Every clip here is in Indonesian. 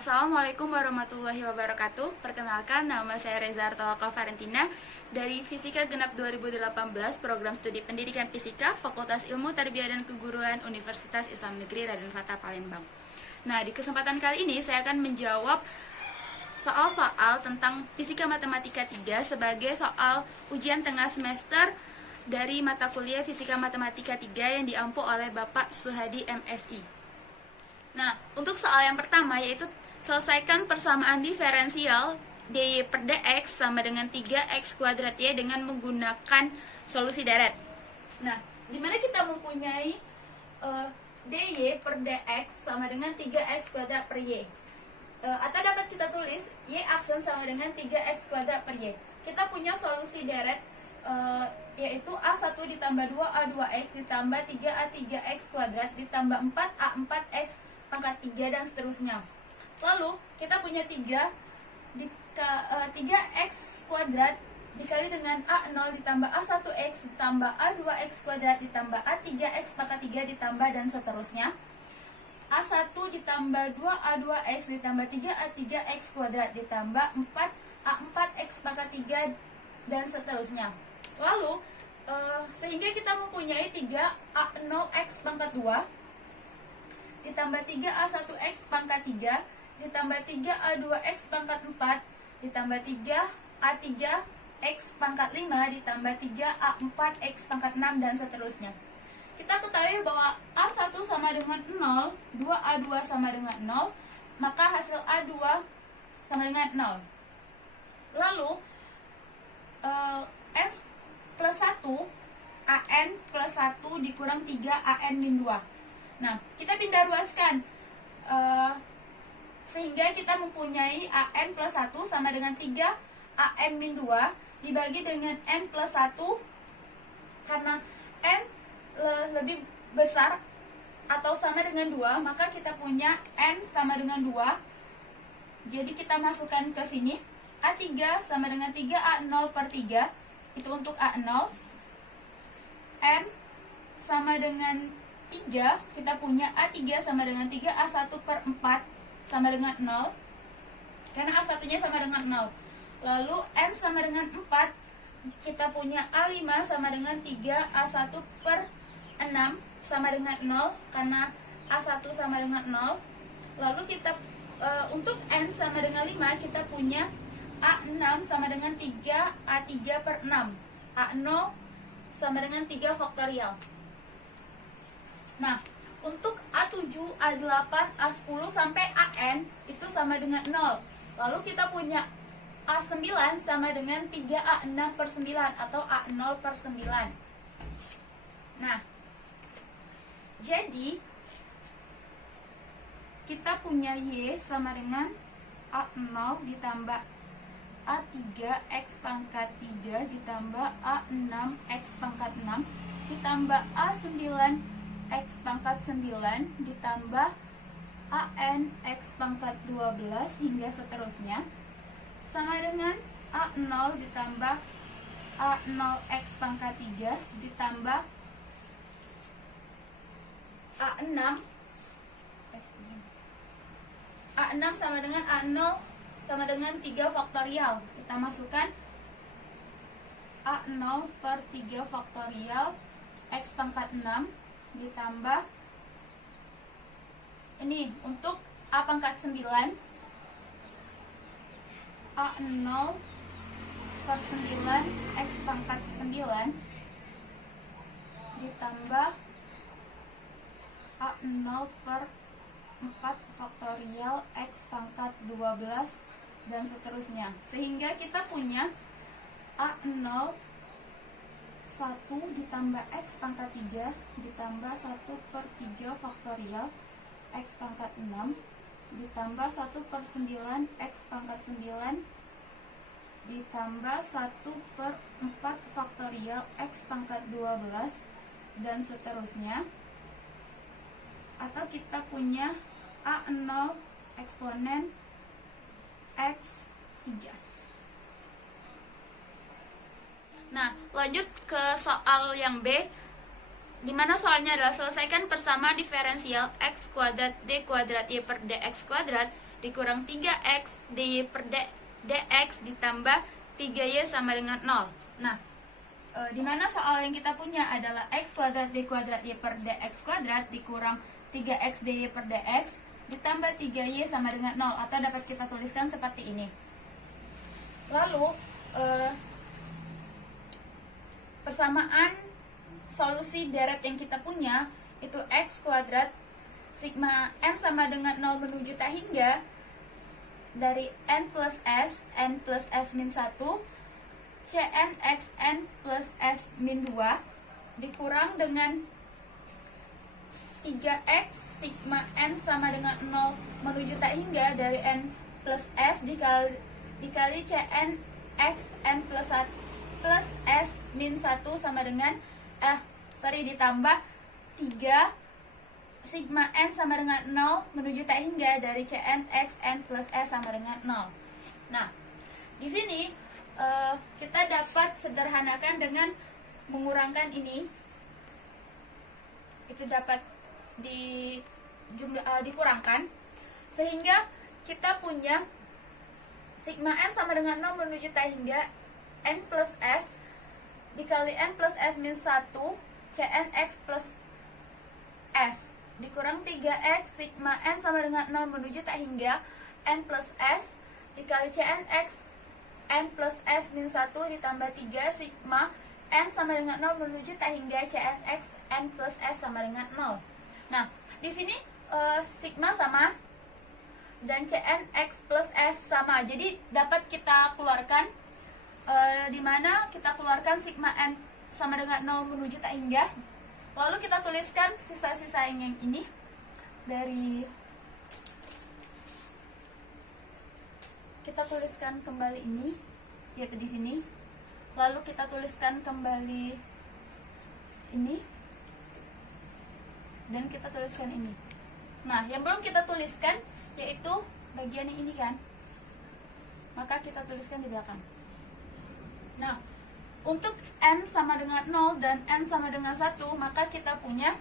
Assalamualaikum warahmatullahi wabarakatuh. Perkenalkan, nama saya Reza Artawaka Valentina dari Fisika Genap 2018, Program Studi Pendidikan Fisika, Fakultas Ilmu Tarbiyah dan Keguruan Universitas Islam Negeri Raden Fatah Palembang. Nah, di kesempatan kali ini saya akan menjawab soal-soal tentang Fisika Matematika 3 sebagai soal ujian tengah semester dari mata kuliah Fisika Matematika 3 yang diampu oleh Bapak Suhadi MSI. Nah, untuk soal yang pertama yaitu selesaikan persamaan diferensial dy per dx sama dengan 3x kuadrat y dengan menggunakan solusi deret. Nah, dimana kita mempunyai dy per dx sama dengan 3x kuadrat per y, atau dapat kita tulis y aksen sama dengan 3x kuadrat per y. Kita punya solusi deret yaitu A1 ditambah 2A2x ditambah 3A3x kuadrat ditambah 4A4x pangkat 3 dan seterusnya. Lalu kita punya 3x kuadrat dikali dengan A0 ditambah A1x ditambah A2x kuadrat ditambah A3x pangkat 3 ditambah dan seterusnya. A1 ditambah 2A2x ditambah 3A3x kuadrat ditambah 4A4x pangkat 3 dan seterusnya. Lalu sehingga kita mempunyai 3A0x pangkat 2 ditambah 3A1x pangkat 3 ditambah 3A2x pangkat 4 ditambah 3A3x pangkat 5 ditambah 3A4x pangkat 6 dan seterusnya. Kita ketahui bahwa A1 sama dengan 0, 2A2 sama dengan 0, maka hasil A2 sama dengan 0. Lalu F plus 1 AN plus 1 dikurang 3 AN min 2. Nah, kita pindah ruaskan sehingga kita mempunyai AN plus 1 sama dengan 3 AN min 2 dibagi dengan N plus 1. Karena N lebih besar atau sama dengan 2, maka kita punya N sama dengan 2. Jadi kita masukkan ke sini. A3 sama dengan 3A0 per 3, itu untuk A0. N sama dengan 3, kita punya A3 sama dengan 3A1 per 4 sama dengan 0, karena A1 nya sama dengan 0. Lalu N sama dengan 4, kita punya A5 sama dengan 3A1 per 6 sama dengan 0, karena A1 sama dengan 0. Lalu kita untuk N sama dengan 5, kita punya A6 sama dengan 3A3 per 6, A0 sama dengan 3 faktorial. Nah, untuk A7, A8, A10 sampai AN itu sama dengan 0. Lalu kita punya A9 sama dengan 3A6 per 9 atau A0 per 9. Nah, jadi kita punya Y sama dengan A0 ditambah A3x pangkat 3 ditambah A6x pangkat 6 ditambah A9 x pangkat 9 ditambah AN x pangkat 12 hingga seterusnya sama dengan A0 ditambah A0x pangkat 3 ditambah A6 sama dengan A0 sama dengan 3 faktorial. Kita masukkan A0 per 3 faktorial x pangkat 6 ditambah ini untuk A pangkat 9 A0 per 9 x pangkat 9 ditambah A0 per 4 faktorial x pangkat 12 dan seterusnya, sehingga kita punya A0 1 ditambah x pangkat 3 ditambah 1 per 3 faktorial x pangkat 6 ditambah 1 per 9 x pangkat 9 ditambah 1 per 4 faktorial x pangkat 12 dan seterusnya. Atau kita punya A0 eksponen x 3. Nah, lanjut ke soal yang B, dimana soalnya adalah selesaikan persamaan diferensial x kuadrat d kuadrat y per dx kuadrat dikurang 3x dy per dx ditambah 3y sama dengan 0. Nah, di mana soal yang kita punya adalah x kuadrat dy kuadrat y per dx kuadrat dikurang 3x dy per dx ditambah 3y sama dengan 0, atau dapat kita tuliskan seperti ini. Lalu persamaan solusi deret yang kita punya itu x kuadrat sigma n sama dengan 0 menuju tak hingga dari n plus s min 1 cn xn plus s min 2 dikurang dengan 3x sigma n sama dengan 0 menuju tak hingga dari n plus s dikali cn xn plus s min 1 sama dengan ditambah 3 sigma n sama dengan 0 menuju tak hingga dari cn xn plus s sama dengan 0. Nah, di sini kita dapat sederhanakan dengan mengurangkan ini. Itu dapat dikurangkan sehingga kita punya sigma n sama dengan 0 menuju tak hingga n plus s dikali n plus s min 1 cn x plus s dikurang 3x sigma n sama dengan 0 menuju tak hingga n plus s dikali cn x n plus s min 1 ditambah 3 sigma n sama dengan 0 menuju tak hingga cn x n plus s sama dengan 0. Nah, di sini sigma sama dan cn x plus s sama, jadi dapat kita keluarkan di mana kita keluarkan sigma n sama dengan 0 menuju tak hingga. Lalu kita tuliskan sisa-sisa yang ini dari, kita tuliskan kembali ini, yaitu di sini. Lalu kita tuliskan kembali ini, dan kita tuliskan ini. Nah, yang belum kita tuliskan yaitu bagian yang ini kan, maka kita tuliskan di belakang. Nah, untuk n sama dengan 0 dan n sama dengan 1, maka kita punya,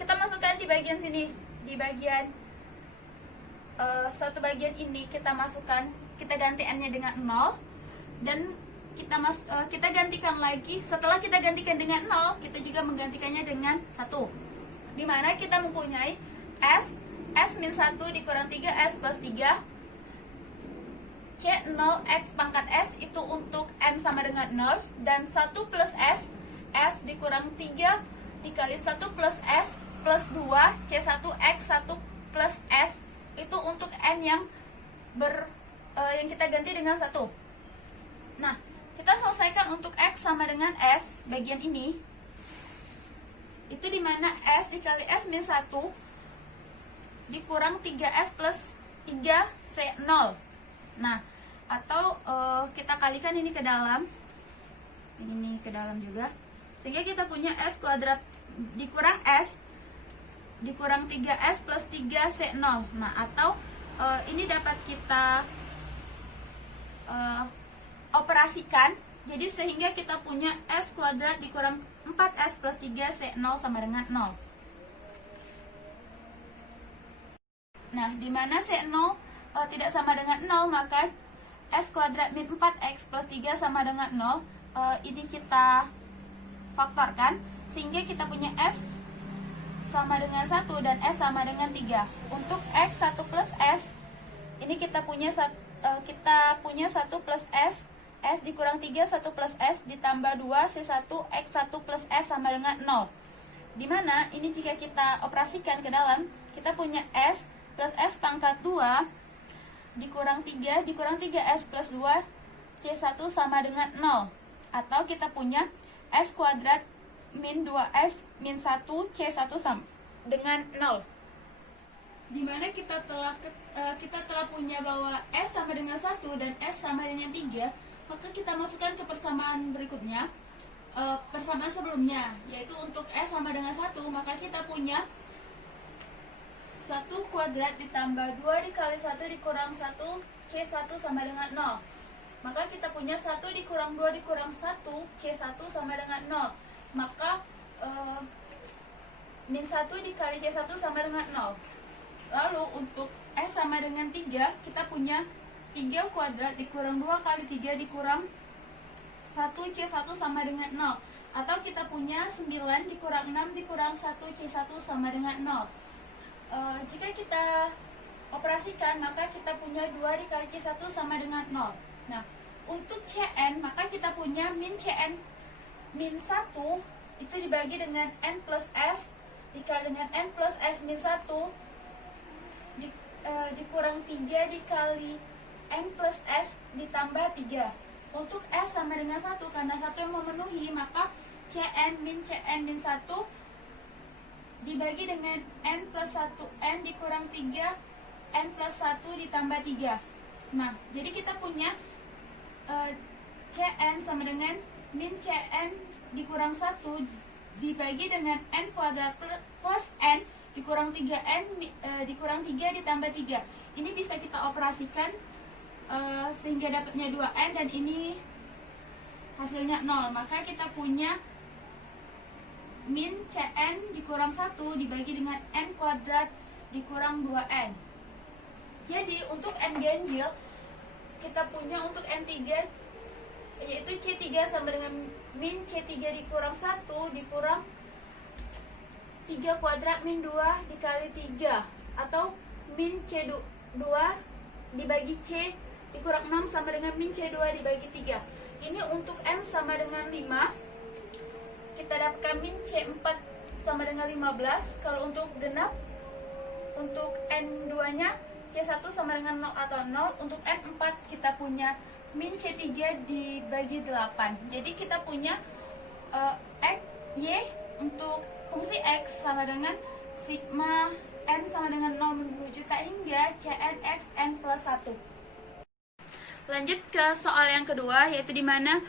kita masukkan di bagian sini, di bagian satu bagian ini kita masukkan, kita ganti n-nya dengan 0, dan kita gantikan lagi. Setelah kita gantikan dengan 0, kita juga menggantikannya dengan 1, dimana kita mempunyai s min 1 dikurang 3s plus 3 C0 X pangkat S itu untuk N sama dengan 0, dan 1 plus S dikurang 3 dikali 1 plus S plus 2 C1 X 1 plus S itu untuk N yang kita ganti dengan 1. Nah, kita selesaikan untuk X sama dengan S bagian ini, itu dimana S dikali S min 1 dikurang 3S plus 3 C0. Nah, atau kita kalikan ini ke dalam, ini ke dalam juga, sehingga kita punya S kuadrat dikurang S dikurang 3S plus 3C0. Nah, atau ini dapat kita operasikan, jadi sehingga kita punya S kuadrat dikurang 4S plus 3C0 sama dengan 0. Nah, dimana C0 tidak sama dengan 0, maka S kuadrat min 4X plus 3 sama dengan 0. Ini kita faktorkan, sehingga kita punya S sama dengan 1 dan S sama dengan 3. Untuk X 1 plus S, ini kita punya 1 plus S, S dikurang 3, 1 plus S ditambah 2, C1 X1 plus S sama dengan 0. Dimana ini jika kita operasikan ke dalam, kita punya S plus S pangkat 2 dikurang 3 S plus 2 C1 sama dengan 0. Atau kita punya S kuadrat min 2S min 1 C1 sama dengan 0. Dimana kita telah punya bahwa S sama dengan 1 dan S sama dengan 3, maka kita masukkan ke persamaan berikutnya, persamaan sebelumnya, yaitu untuk S sama dengan 1, maka kita punya 1 kuadrat ditambah 2 dikali 1 dikurang 1 C1 sama dengan 0. Maka kita punya 1 dikurang 2 dikurang 1 C1 sama dengan 0. Maka min 1 dikali C1 sama dengan 0. Lalu untuk S sama dengan 3, kita punya 3 kuadrat dikurang 2 kali 3 dikurang 1C1 sama dengan 0. Atau kita punya 9 dikurang 6 dikurang 1C1 sama dengan 0. Jika kita operasikan, maka kita punya 2 dikali C1 sama dengan 0. Nah, untuk Cn, maka kita punya min Cn min 1 itu dibagi dengan N plus S dikali dengan N plus S min 1 dikurang 3 dikali N plus S ditambah 3. Untuk S sama dengan 1, karena 1 yang memenuhi, maka Cn min 1 dibagi dengan N plus 1, N dikurang 3, N plus 1 ditambah 3. Nah, jadi kita punya Cn sama dengan min Cn dikurang 1 dibagi dengan N kuadrat plus N dikurang 3N dikurang 3 ditambah 3. Ini bisa kita operasikan sehingga dapatnya 2N, dan ini hasilnya 0. Maka kita punya min Cn dikurang 1 dibagi dengan N kuadrat dikurang 2N. Jadi untuk N ganjil kita punya untuk N3 yaitu C3 sama dengan min C3 dikurang 1 dikurang 3 kuadrat min 2 dikali 3, atau min C2 dibagi C dikurang 6 sama dengan min C2 dibagi 3. Ini untuk N sama dengan 5, kita dapatkan min C4 sama dengan 15. Kalau untuk genap, untuk N2 nya C1 sama dengan 0 atau 0. Untuk N4 kita punya min C3 dibagi 8. Jadi kita punya X, Y untuk fungsi X sama dengan sigma N sama dengan 0 menuju tak hingga Cn X N plus 1. Lanjut ke soal yang kedua, yaitu dimana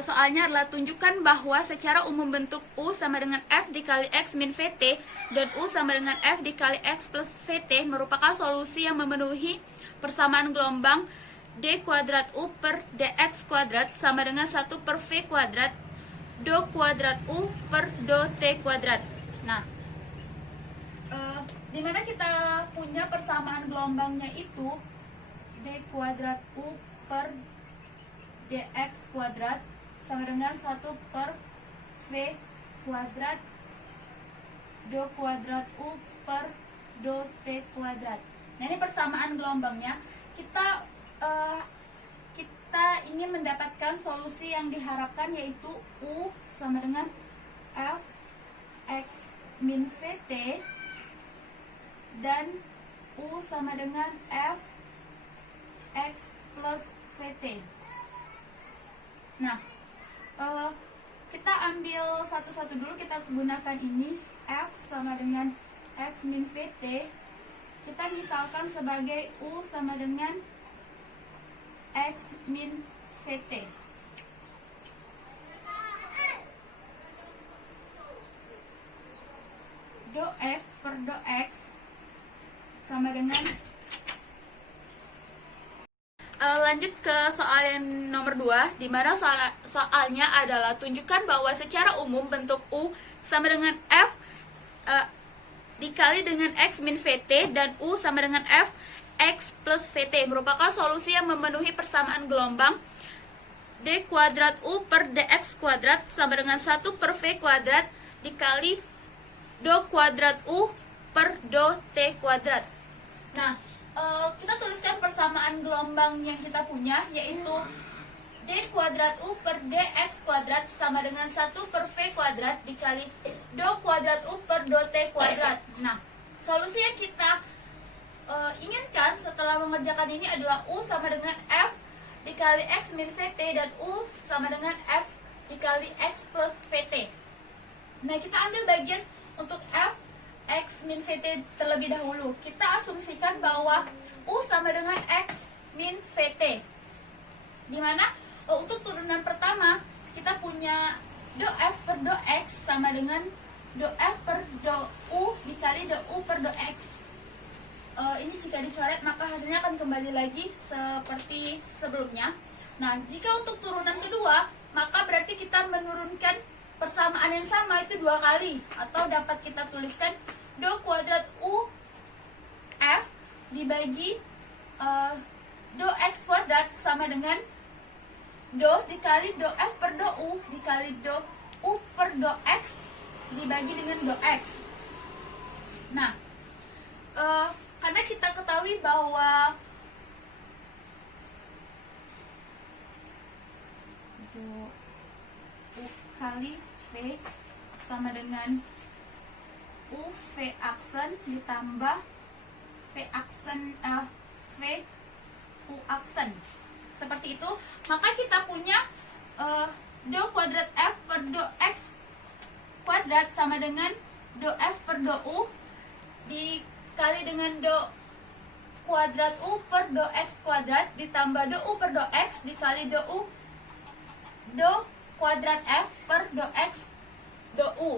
soalnya adalah tunjukkan bahwa secara umum bentuk U sama dengan F dikali X min VT dan U sama dengan F dikali X plus VT merupakan solusi yang memenuhi persamaan gelombang D kuadrat U per DX kuadrat sama dengan 1 per V kuadrat Do kuadrat U per Do T kuadrat. Nah, dimana kita punya persamaan gelombangnya itu D kuadrat U per DX kuadrat sama dengan 1 per V kuadrat Do kuadrat U per Do T kuadrat. Nah, ini persamaan gelombangnya. Kita ingin mendapatkan solusi yang diharapkan, yaitu U sama dengan F X min VT dan U sama dengan F X plus VT. Nah, kita ambil satu-satu dulu. Kita gunakan ini F sama dengan X min VT. Kita misalkan sebagai U sama dengan X min VT. Do F per do X sama dengan lanjut ke soal yang nomor 2, di mana soalnya adalah tunjukkan bahwa secara umum bentuk U sama dengan F dikali dengan X min VT dan U sama dengan F X plus VT merupakan solusi yang memenuhi persamaan gelombang D kuadrat U per DX kuadrat sama dengan 1 per V kuadrat dikali Do kuadrat U per Do T kuadrat. Nah, kita tuliskan persamaan gelombang yang kita punya, yaitu D kuadrat U per DX kuadrat sama dengan 1 per V kuadrat dikali Do kuadrat U per Do T kuadrat. Nah, solusi yang kita inginkan setelah mengerjakan ini adalah U sama dengan F dikali X min VT dan U sama dengan F dikali X plus VT. Nah, kita ambil bagian untuk F X min VT terlebih dahulu. Kita asumsikan bahwa U sama dengan X min VT, dimana untuk turunan pertama kita punya do F per do X sama dengan do F per do U dikali do U per do X. Ini jika dicoret maka hasilnya akan kembali lagi seperti sebelumnya. Nah, jika untuk turunan kedua, maka berarti kita menurunkan persamaan yang sama itu 2 kali, atau dapat kita tuliskan do kuadrat U F dibagi do x kuadrat sama dengan do dikali do f per do u dikali do u per do x dibagi dengan do x. Nah, karena kita ketahui bahwa do u kali v sama dengan u v aksen ditambah v aksen v u aksen seperti itu, maka kita punya do kuadrat f per do x kuadrat sama dengan do f per do u dikali dengan do kuadrat u per do x kuadrat ditambah do u per do x dikali do u do kuadrat f per do x do u.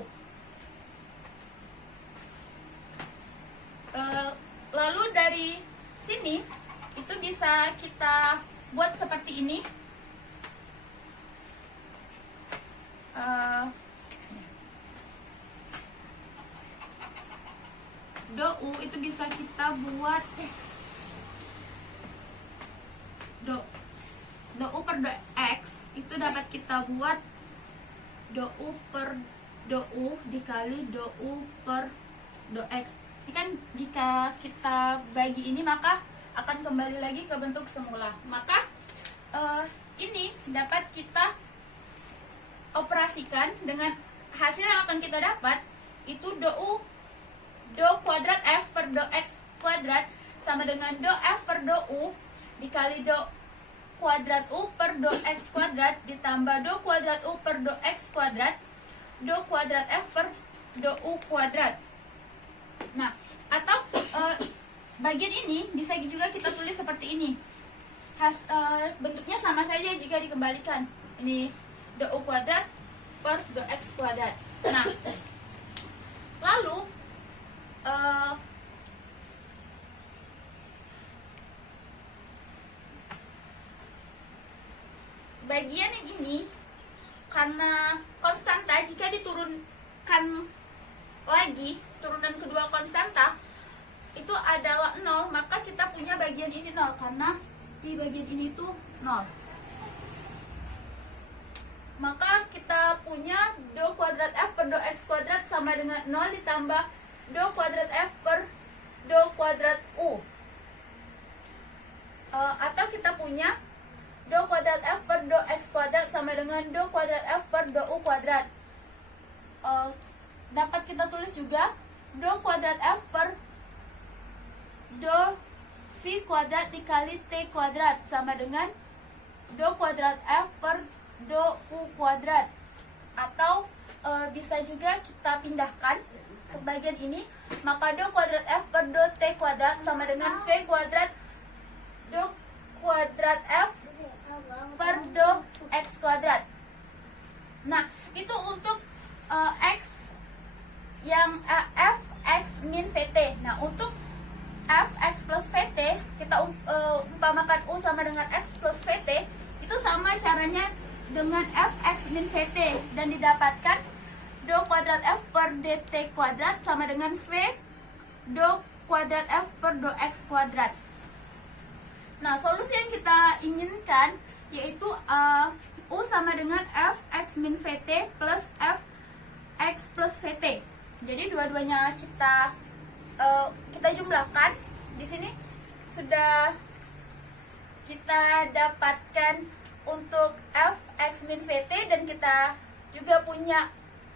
Lalu dari sini itu bisa kita buat seperti ini. Do u itu bisa kita buat do u per do x itu dapat kita buat do u per do u dikali do u per do x. Ini kan jika kita bagi ini maka akan kembali lagi ke bentuk semula. Maka ini dapat kita operasikan dengan hasil yang akan kita dapat itu do kuadrat f per do x kuadrat sama dengan do f per do u dikali do kuadrat u per do x kuadrat ditambah do kuadrat u per do x kuadrat do kuadrat f per do u kuadrat. Nah, atau bagian ini bisa juga kita tulis seperti ini. Bentuknya sama saja jika dikembalikan. Ini do u kuadrat per do x kuadrat. Nah, lalu bagian yang ini karena konstanta, jika diturunkan lagi turunan kedua konstanta itu adalah 0, maka kita punya bagian ini 0 karena di bagian ini tuh 0. Maka kita punya do kuadrat f per do x kuadrat sama dengan 0 ditambah do kuadrat f per do kuadrat u. Atau kita punya do kuadrat f per do x kuadrat sama dengan do kuadrat f per do u kuadrat. Dapat kita tulis juga do kuadrat f per do v kuadrat dikali t kuadrat sama dengan do kuadrat f per do u kuadrat. Atau bisa juga kita pindahkan ke bagian ini, maka do kuadrat f per do t kuadrat sama dengan v kuadrat do kuadrat f per do x kuadrat. Nah, itu untuk x yang f x min vt. Nah, untuk f x plus vt kita umpamakan u sama dengan x plus vt, itu sama caranya dengan f x min vt dan didapatkan do kuadrat f per dt kuadrat sama dengan v do kuadrat f per do x kuadrat. Nah, solusi yang kita inginkan yaitu u sama dengan f x min vt plus f x plus vt. Jadi dua-duanya kita jumlahkan. Di sini sudah kita dapatkan untuk f x min vt dan kita juga punya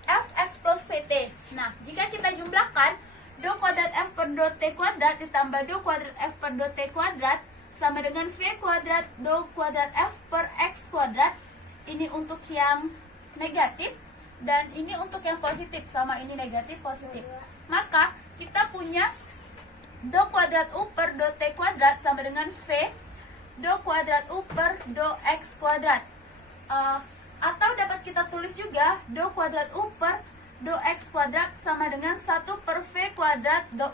f x plus vt. Nah, jika kita jumlahkan do kuadrat f per do t kuadrat ditambah do kuadrat f per do t kuadrat sama dengan v kuadrat do kuadrat f per x kuadrat. Ini untuk yang negatif dan ini untuk yang positif, sama ini negatif positif. Maka kita punya do kuadrat u per do t kuadrat sama dengan v do kuadrat u per do x kuadrat. Atau dapat kita tulis juga do kuadrat u per do x kuadrat sama dengan 1 per v kuadrat do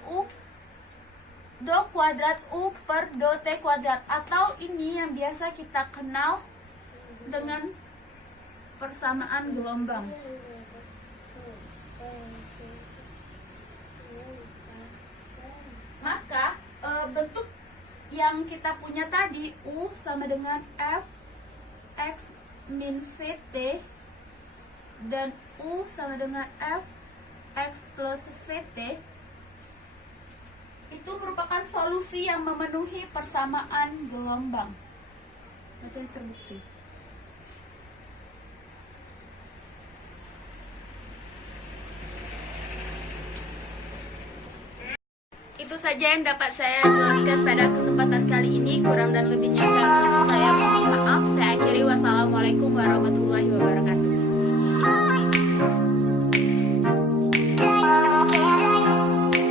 kuadrat u per do t kuadrat. Atau ini yang biasa kita kenal dengan persamaan gelombang. Maka bentuk yang kita punya tadi, U sama dengan F X min VT, dan U sama dengan F X plus VT, itu merupakan solusi yang memenuhi persamaan gelombang. Itu terbukti. Itu saja yang dapat saya jelaskan pada kesempatan kali ini. Kurang dan lebihnya saya mohon maaf. Saya akhiri. Wassalamualaikum warahmatullahi wabarakatuh.